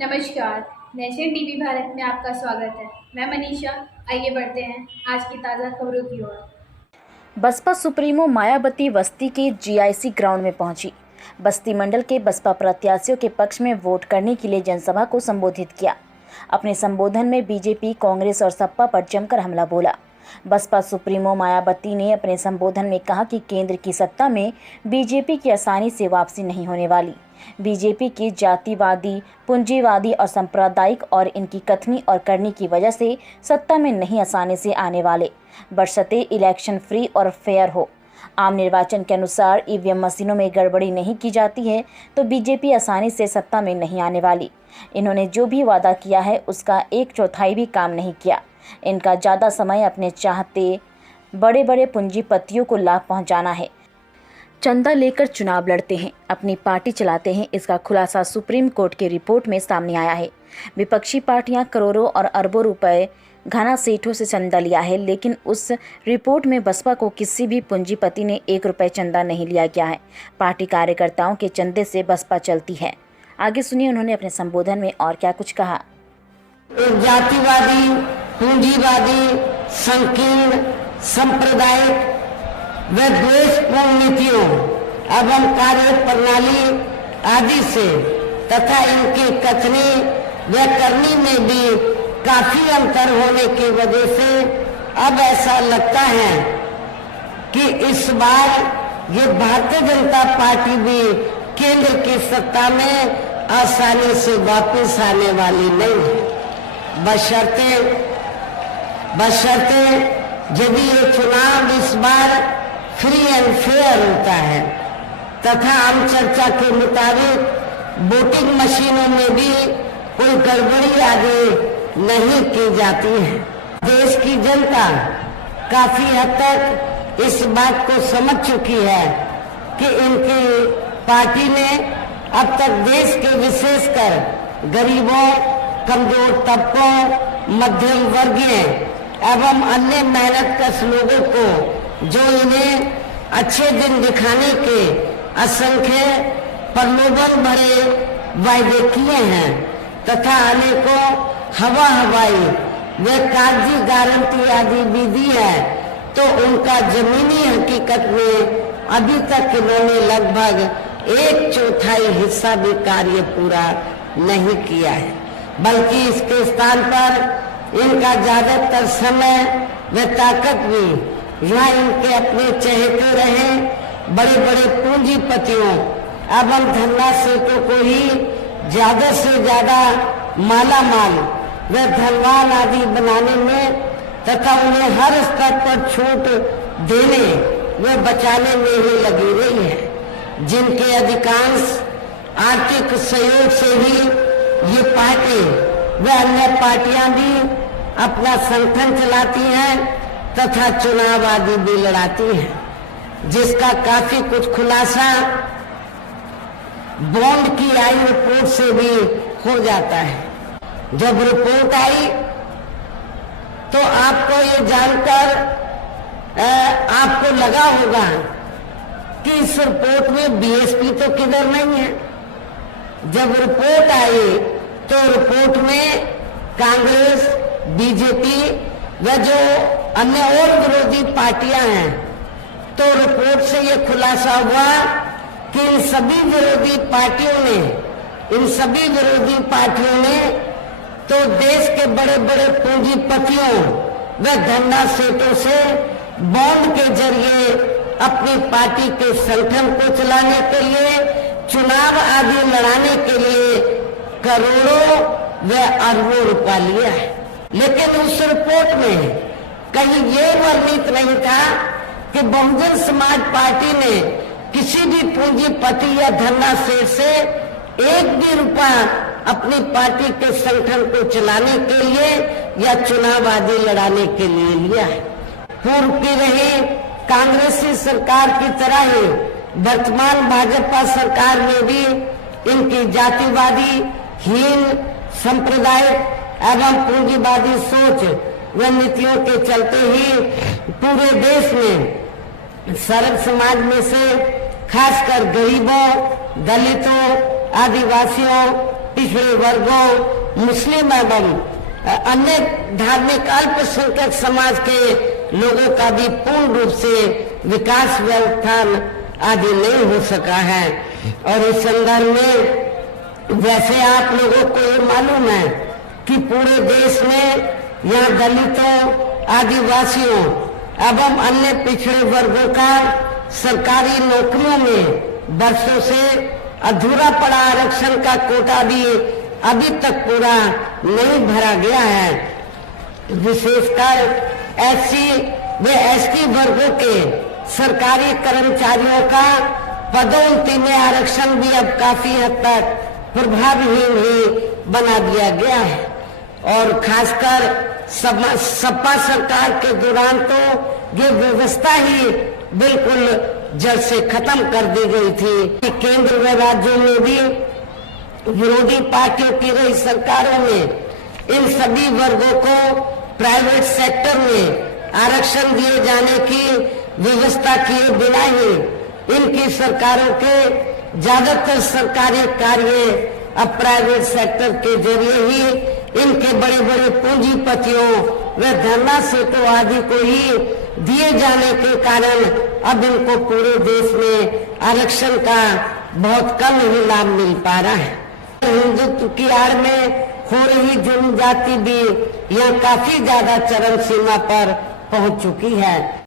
नमस्कार। Nation TV Bharat में आपका स्वागत है। मैं मनीषा। आइए बढ़ते हैं आज की ताज़ा खबरों की ओर। बसपा सुप्रीमो मायावती बस्ती के जीआईसी ग्राउंड में पहुंची। बस्ती मंडल के बसपा प्रत्याशियों के पक्ष में वोट करने के लिए जनसभा को संबोधित किया। अपने संबोधन में बीजेपी, कांग्रेस और सपा पर जमकर हमला बोला। बसपा सुप्रीमो मायावती ने अपने संबोधन में कहा कि केंद्र की सत्ता में बीजेपी की आसानी से वापसी नहीं होने वाली। बीजेपी की जातिवादी, पूंजीवादी और सांप्रदायिक और इनकी कथनी और करनी की वजह से सत्ता में नहीं आसानी से आने वाले, बशर्ते इलेक्शन फ्री और फेयर हो। आम निर्वाचन के अनुसार ईवीएम मशीनों में गड़बड़ी नहीं की जाती है तो बीजेपी आसानी से सत्ता में नहीं आने वाली। इन्होंने जो भी वादा किया है उसका 1/4 भी काम नहीं किया। इनका ज़्यादा समय अपने चाहते बड़े बड़े पूंजीपतियों को लाभ पहुंचाना है। चंदा लेकर चुनाव लड़ते हैं, अपनी पार्टी चलाते हैं। इसका खुलासा सुप्रीम कोर्ट की रिपोर्ट में सामने आया है। विपक्षी पार्टियां करोड़ों और अरबों रुपए घना सेठों से चंदा लिया है, लेकिन उस रिपोर्ट में बसपा को किसी भी पूंजीपति ने 1 रुपये चंदा नहीं लिया गया है। पार्टी कार्यकर्ताओं के चंदे से बसपा चलती है। आगे सुनिए उन्होंने अपने संबोधन में और क्या कुछ कहा। जातिवादी, पूंजीवादी, संकीर्ण, सांप्रदायिक व द्वेषपूर्ण नीतियों एवं कार्य प्रणाली आदि से तथा इनकी कथनी व करनी में भी काफी अंतर होने की वजह से अब ऐसा लगता है कि इस बार ये भारतीय जनता पार्टी भी केंद्र की सत्ता में आसानी से वापस आने वाली नहीं है। बशर्ते यदि ये चुनाव इस बार फ्री एंड फेयर होता है तथा आम चर्चा के मुताबिक वोटिंग मशीनों में भी कोई गड़बड़ी आगे नहीं की जाती है। देश की जनता काफी हद तक इस बात को समझ चुकी है कि इनकी पार्टी ने अब तक देश के विशेषकर गरीबों, कमजोर तबकों, मध्यम वर्गीय एवं अन्य मेहनतकश लोगों को जो इन्हें अच्छे दिन दिखाने के असंख्य प्रलोभन भरे वायदे किए हैं तथा अनेकों हवाई व कागजी गारंटी आदि भी दी है, तो उनका जमीनी हकीकत में अभी तक इन्होंने लगभग 1/4 हिस्सा भी कार्य पूरा नहीं किया है, बल्कि इसके स्थान पर इनका ज्यादातर समय व ताकत भी यहाँ इनके अपने चहेते रहे बड़े बड़े पूंजीपतियों एवं धन्ना सेठों को ही ज्यादा से ज्यादा माला माल व धनवान आदि बनाने में तथा उन्हें हर स्तर पर छूट देने व बचाने में ही लगी रही है, जिनके अधिकांश आर्थिक सहयोग से ही ये पार्टी व अन्य पार्टियां भी अपना संगठन चलाती हैं तथा चुनाव आदि भी लड़ाती हैं, जिसका काफी कुछ खुलासा बॉन्ड की आई रिपोर्ट से भी हो जाता है। जब रिपोर्ट आई तो आपको ये जानकर आपको लगा होगा कि इस रिपोर्ट में बीएसपी तो किधर नहीं है। जब रिपोर्ट आई तो रिपोर्ट में कांग्रेस, बीजेपी व जो अन्य और विरोधी पार्टियां हैं, तो रिपोर्ट से ये खुलासा हुआ कि इन सभी विरोधी पार्टियों ने तो देश के बड़े बड़े पूंजीपतियों व धन्ना सेठों से बॉन्ड के जरिए अपनी पार्टी के संगठन को चलाने के लिए, चुनाव आदि लड़ाने के लिए करोड़ों व अरबों रुपया लिया है। लेकिन उस रिपोर्ट में कहीं ये वर्णित नहीं था कि बहुजन समाज पार्टी ने किसी भी पूंजीपति या धन्ना सेठ से 1 भी रुपया अपनी पार्टी के संगठन को चलाने के लिए या चुनाव आदि लड़ाने के लिए लिया है। पूर्व की रही कांग्रेसी सरकार की तरह ही वर्तमान भाजपा सरकार में भी इनकी जातिवादी, हीन, सांप्रदायिक एवं पूंजीवादी सोच व नीतियों के चलते ही पूरे देश में सर्व समाज में से खासकर गरीबों, दलितों, आदिवासियों पिछड़े वर्गों, मुस्लिम एवं अन्य धार्मिक अल्पसंख्यक समाज के लोगों का भी पूर्ण रूप से विकास व्यवस्थान आदि नहीं हो सका है। और इस संदर्भ में जैसे आप लोगों को ये मालूम है कि पूरे देश में यहाँ दलितों, आदिवासियों एवं अन्य पिछड़े वर्गों का सरकारी नौकरियों में वर्षों से अधूरा पड़ा आरक्षण का कोटा भी अभी तक पूरा नहीं भरा गया है। विशेषकर एससी व एसटी वर्गों के सरकारी कर्मचारियों का पदोन्नति में आरक्षण भी अब काफी हद तक प्रभावहीन ही बना दिया गया है। और खासकर सपा सरकार के दौरान तो ये व्यवस्था ही बिल्कुल जड़ से खत्म कर दी गई थी कि केंद्र व राज्यों में भी विरोधी पार्टियों की रही सरकारों में इन सभी वर्गों को प्राइवेट सेक्टर में आरक्षण दिए जाने की व्यवस्था किए बिना ही इनकी सरकारों के ज्यादातर सरकारी कार्य अब प्राइवेट सेक्टर के जरिए ही इनके बड़े बड़े पूंजीपतियों व धरना सेठों आदि को ही दिए जाने के कारण अब इनको पूरे देश में आरक्षण का बहुत कम ही लाभ मिल पा रहा है। हिंदुत्व की आड़ में हो रही जुल्म जाति भी यहाँ काफी ज्यादा चरम सीमा पर पहुंच चुकी है।